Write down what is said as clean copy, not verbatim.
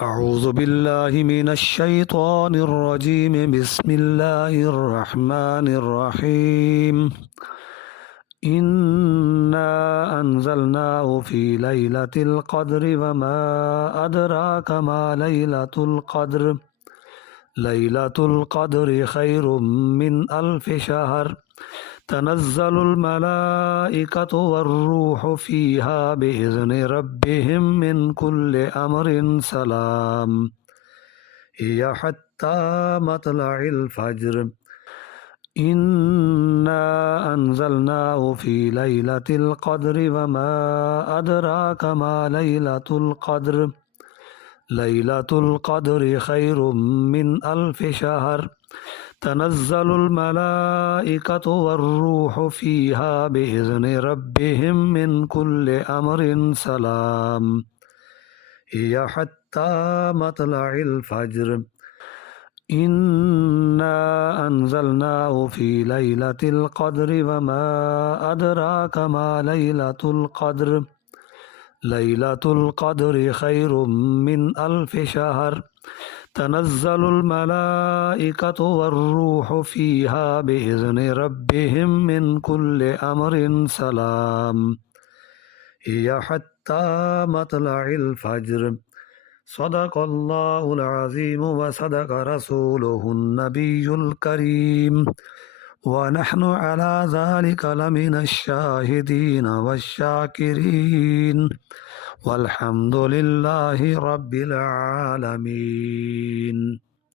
أعوذ بالله من الشيطان الرجيم. بسم الله الرحمن الرحيم. إنا أنزلناه في ليلة القدر وما أدراك ما ليلة القدر. ليلة القدر خير من ألف شهر. تنزل الملائكة والروح فيها بإذن ربهم من كل أمر سلام هي حتى مطلع الفجر. إنا أنزلناه في ليلة القدر وما أدراك ما ليلة القدر. ليلة القدر خير من ألف شهر. تنزل الملائكة والروح فيها بإذن ربهم من كل أمر سلام هي حتى مطلع الفجر. إنا أنزلناه في ليلة القدر وما أدراك ما ليلة القدر. ليلة القدر خير من ألف شهر. تنزل الملائكة والروح فيها بإذن ربهم من كل أمر سلام هي حتى مطلع الفجر. صدق الله العظيم وصدق رسوله النبي الكريم، ونحن على ذلك لمن الشاهدين والشاكرين، والحمد لله رب العالمين.